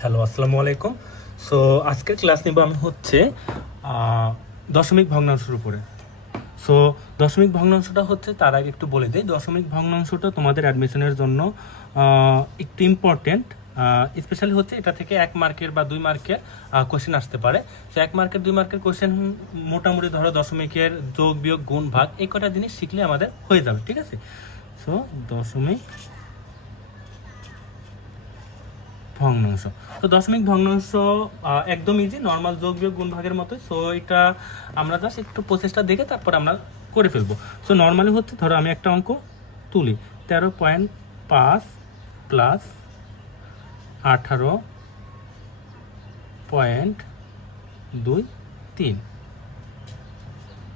Hello, আসসালামু আলাইকুম। So আজকের ক্লাস নিব আমি হচ্ছে দশমিক ভগ্নাংশের উপরে। সো দশমিক ভগ্নাংশটা হচ্ছে, তার আগে একটু বলে দিই, দশমিক ভগ্নাংশটা তোমাদের অ্যাডমিশনের জন্য একটু ইম্পর্টেন্ট। স্পেশালি হচ্ছে এটা থেকে 1 মার্কের বা 2 মার্কের কোশ্চেন আসতে পারে। সো 1 মার্কের 2 মার্কের কোশ্চেন মোটামুটি ধরো দশমিকের যোগ বিয়োগ গুণ ভাগ এই কটা জিনিস শিখলে আমাদের হয়ে যাবে, ঠিক আছে? সো দশমিক ভগ্নাংশ। তো দশমিক ভগ্নাংশ একদম ইজি, নর্মাল যোগ বিয়োগ গুণ ভাগের মতো। সো এটা আমরা জাস্ট একটু প্রসেসটা দেখে তারপর আমরা করে ফেলবো। সো নর্মালি হচ্ছে, ধরো আমি একটা অঙ্ক তুলি, 13.5 প্লাস 18.23,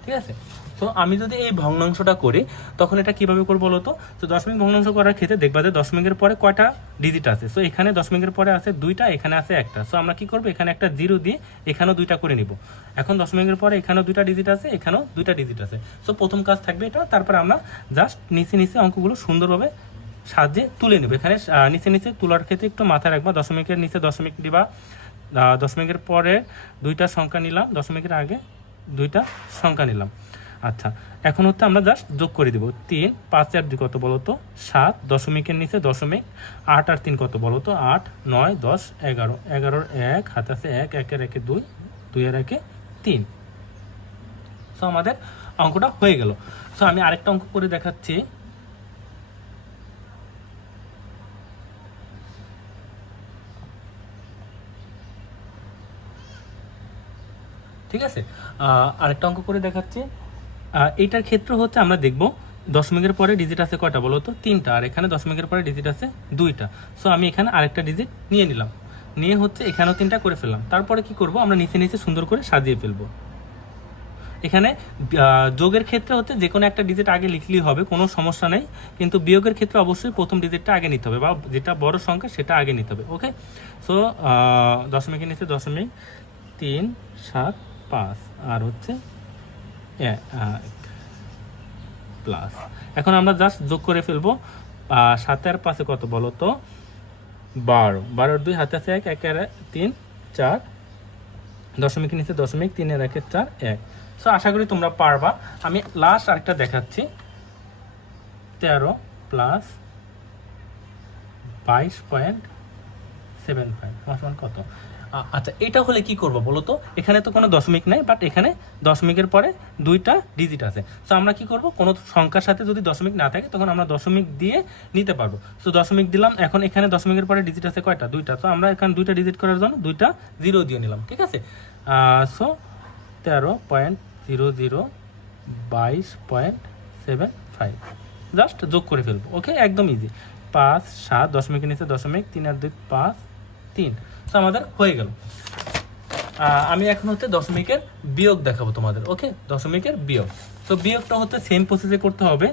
ঠিক আছে? তো আমি যদি এই ভগ্নাংশটা করি তখন এটা কিভাবে করবো বলো তো? তো দশমিক ভগ্নাংশ করার ক্ষেত্রে দেখবা যে দশমিকের পরে কয়টা ডিজিট আছে। সো এখানে দশমিকের পরে আছে 2টা, এখানে আছে 1টা। সো আমরা কি করবো, এখানে একটা 0 দিয়ে এখানেও 2টা করে নিব। এখন দশমিকের পরে এখানেও 2টা ডিজিট আছে, এখানেও 2টা ডিজিট আছে। সো প্রথম কাজ থাকবে এটা। তারপর আমরা জাস্ট নিচে নিচে অঙ্কগুলো সুন্দরভাবে সাজিয়ে তুলে নেব। এখানে নিচে নিচে তোলার ক্ষেত্রে একটু মাথায় রাখবা, দশমিকের নিচে দশমিক দিবা, দশমিকের পরে 2টা সংখ্যা নিলাম, দশমিকের আগে 2টা সংখ্যা নিলাম। আচ্ছা, এখন হচ্ছে আমরা জাস্ট যোগ করে দিব। 3, 5 আর 2 কত বলো তো? 7। দশমিকের নিচে দশমিক, 8 আর 3 কত বলো তো? 8, 9, 10, 11। 11-র 1 হাতে আছে 1, 1-এর 1-এ 2, 2-এর 1-এ 3। সো আমাদের অঙ্কটা হয়ে গেল। সো আমি আরেকটা অঙ্ক করে দেখাচ্ছি। ঠিক আছে, আরেকটা অঙ্ক করে দেখাচ্ছি। এইটার ক্ষেত্রে হচ্ছে আমরা দেখব দশমিকের পরে ডিজিট আছে কয়টা বলো তো? 3টা। আর এখানে দশমিকের পরে ডিজিট আছে 2টা। সো আমি এখানে আরেকটা ডিজিট নিয়ে নিলাম, নিয়ে হচ্ছে এখানেও 3টা করে ফেললাম। তারপরে কি করব, আমরা নিচে নিচে সুন্দর করে সাজিয়ে ফেলবো। এখানে যোগের ক্ষেত্রে হচ্ছে যে কোনো একটা ডিজিট আগে লিখলেই হবে, কোনো সমস্যা নেই। কিন্তু বিয়োগের ক্ষেত্রে অবশ্যই প্রথম ডিজিটটা আগে নিতে হবে, বা যেটা বড় সংখ্যা সেটা আগে নিতে হবে। ওকে, সো দশমিকের নিচে দশমিক, 3, 7, 5 আর হচ্ছে প্লাস। এখন আমরা জাস্ট যোগ করে ফেলবো। 7 আর 5 কত বলো তো? 12। 12-এর 2 হাতে আছে 1, 1-এর 3, 4। দশমিকের নিচে দশমিক, 3-এর 1-এ 4, 1। সো আশা করি তোমরা পারবা। আমি লাস্ট আরেকটা দেখাচ্ছি। 13 প্লাস 22.75 সমান কত? আচ্ছা, এটা হলে কি করবো বলো তো? এখানে তো কোনো দশমিক নাই, বাট এখানে দশমিকের পরে 2টা ডিজিট আছে। সো আমরা কি করব, কোনো সংখ্যার সাথে যদি দশমিক না থাকে তখন আমরা দশমিক দিয়ে নিতে পারবো। সো দশমিক দিলাম। এখন এখানে দশমিকের পরে ডিজিট আছে কয়টা? 2টা। তো আমরা এখানে 2টা ডিজিট করার জন্য 2টা 0 দিয়ে নিলাম, ঠিক আছে? সো 13.00 22.75 জাস্ট যোগ করে ফেলবো। ওকে, একদম ইজি। 5, 7, দশমিকের নিচে দশমিক, 3 আর 2, 5, 3। তো আমাদের হয়ে গেল। আমি এখন হচ্ছে দশমিকের বিয়োগ দেখাবো তোমাদের। ওকে, দশমিকের বিয়োগ। তো বিয়োগটা হচ্ছে সেম প্রসেসে করতে হবে।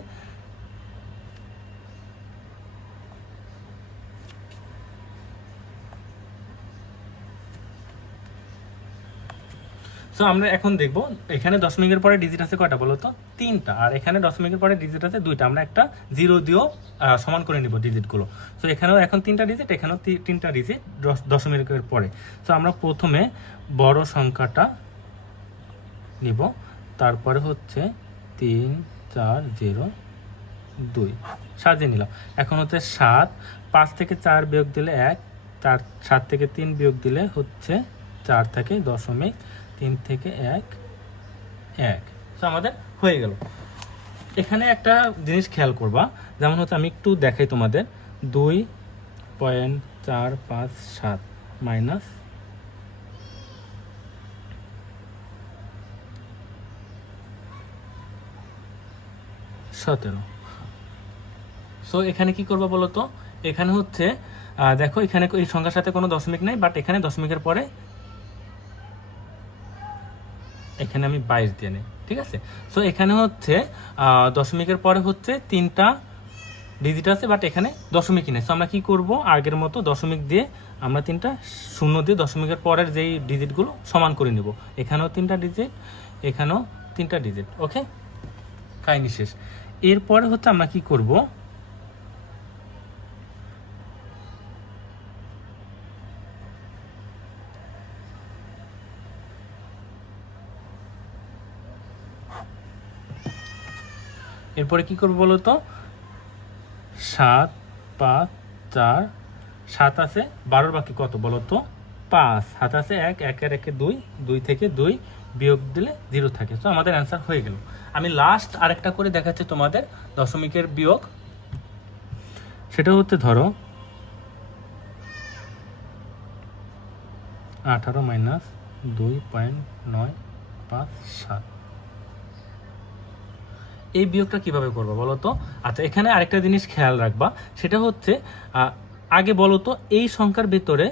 সো আমরা এখন দেখবো, এখানে দশমিকের পরে ডিজিট আছে কয়টা বলো তো? 3টা। আর এখানে দশমিকের পরে ডিজিট আছে 2টা। আমরা একটা 0 দিয়েও সমান করে নিব ডিজিটগুলো। সো এখানেও এখন 3টা ডিজিট, এখানেও 3টা ডিজিট দশমিকের পরে। সো আমরা প্রথমে বড় সংখ্যাটা নিব, তারপরে হচ্ছে 3, 4, 0, 2 সাজিয়ে নিলাম। এখন হচ্ছে 7, 5 থেকে 4 বিয়োগ দিলে 1, 4, 7 থেকে 3 বিয়োগ দিলে হচ্ছে 4 থেকে দশমিক, 3 থেকে 1, 1। তো আমাদের হয়ে গেল। এখানে একটা জিনিস খেয়াল করবা, যেমন হচ্ছে আমি একটু দেখাই তোমাদের। 2.457 মাইনাস 17। সো এখানে কি করবো বলো তো? এখানে হচ্ছে দেখো, এখানে এই সংখ্যার সাথে কোনো দশমিক নেই, বাট এখানে দশমিকের পরে এখানে আমি 22 দিয়ে নিই, ঠিক আছে? সো এখানে হচ্ছে দশমিকের পরে হচ্ছে 3টা ডিজিট আছে, বাট এখানে দশমিকই নেই। সো আমরা কি করব, আগের মতো দশমিক দিয়ে আমরা 3টা শূন্য দিয়ে দশমিকের পরের যেই ডিজিটগুলো সমান করে নেব। এখানেও 3টা ডিজিট, এখানেও 3টা ডিজিট। ওকে, কাহিনী শেষ। এরপরে হচ্ছে আমরা কি করব, এরপরে কি করবো বলো তো, 7 5 4, 7 আছে 12 বাকি কত বলো তো 5, হাতে আছে 1, 1 এর 2, 2 থেকে 2 বিয়োগ দিলে 0 থাকে। তো আমাদের অ্যান্সার হয়ে গেল। আমি লাস্ট আরেকটা করে দেখাচ্ছি তোমাদের দশমিকের বিয়োগ। সেটা হচ্ছে ধরো 18 মাইনাস 2.957। এই বিয়োগটা কিভাবে করবো বলো তো। আচ্ছা, এখানে আরেকটা জিনিস খেয়াল রাখবা, সেটা হচ্ছে আগে বলো তো এই সংখ্যার ভিতরে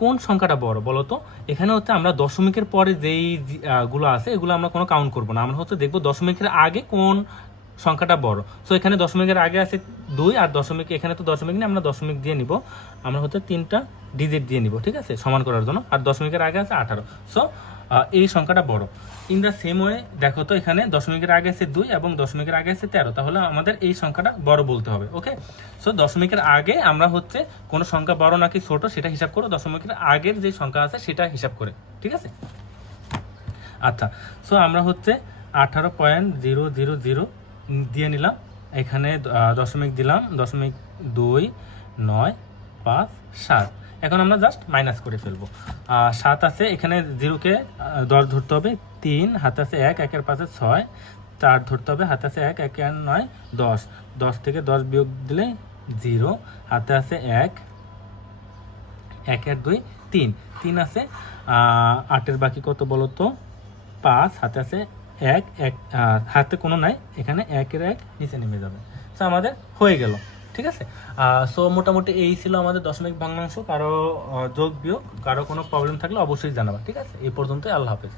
কোন সংখ্যাটা বড় বলো তো। এখানে হচ্ছে আমরা দশমিকের পরে যেই গুলো আছে এগুলো আমরা কোনো কাউন্ট করবো না, আমরা হচ্ছে দেখবো দশমিকের আগে কোন সংখ্যাটা বড়। সো এখানে দশমিকের আগে আছে 2, আর দশমিক এখানে তো দশমিক নেই, আমরা দশমিক দিয়ে নিব, আমরা হচ্ছে 3টা ডিজিট দিয়ে নিব, ঠিক আছে, সমান করার জন্য। আর দশমিকের আগে আছে 18। সো এই সংখ্যাটা বড়। ইন দ্য সেম ওয়ে দেখো তো, এখানে দশমিকের আগে আছে 2 এবং দশমিকের আগে আছে 13, তাহলে আমাদের এই সংখ্যাটা বড় বলতে হবে। ওকে, সো দশমিকের আগে আমরা হচ্ছে কোনো সংখ্যা বড় নাকি ছোট সেটা হিসাব করো, দশমিকের আগের যে সংখ্যা আছে সেটা হিসাব করে, ঠিক আছে। আচ্ছা, সো আমরা হচ্ছে 18.000 দিয়ে নিলাম, এখানে দশমিক দিলাম, 0.29557। এখন আমরা জাস্ট মাইনাস করে ফেলবো। 7 আছে, এখানে 0কে 10 ধরতে হবে, 3 হাতে আছে 1, 1 5 6, 4 ধরতে হবে, হাতে আছে 1, 1 9 10, 10 থেকে 10 বিয়োগ দিলে 0, হাতে আছে 1, 1 2 3, 3 আছে 8 বাকি কত বলো তো 5, হাতে আছে 1, 1 হাতে কোনো নাই, এখানে 1 নিচে নেমে যাবে। সো আমাদের হয়ে গেল, ঠিক আছে। সো মোটামুটি এই ছিল আমাদের দশমিক ভগ্নাংশ। কারো যোগ বিয়োগ, কারো কোনো প্রবলেম থাকলে অবশ্যই জানাবা, ঠিক আছে। এই পর্যন্তই, আল্লাহ হাফেজ।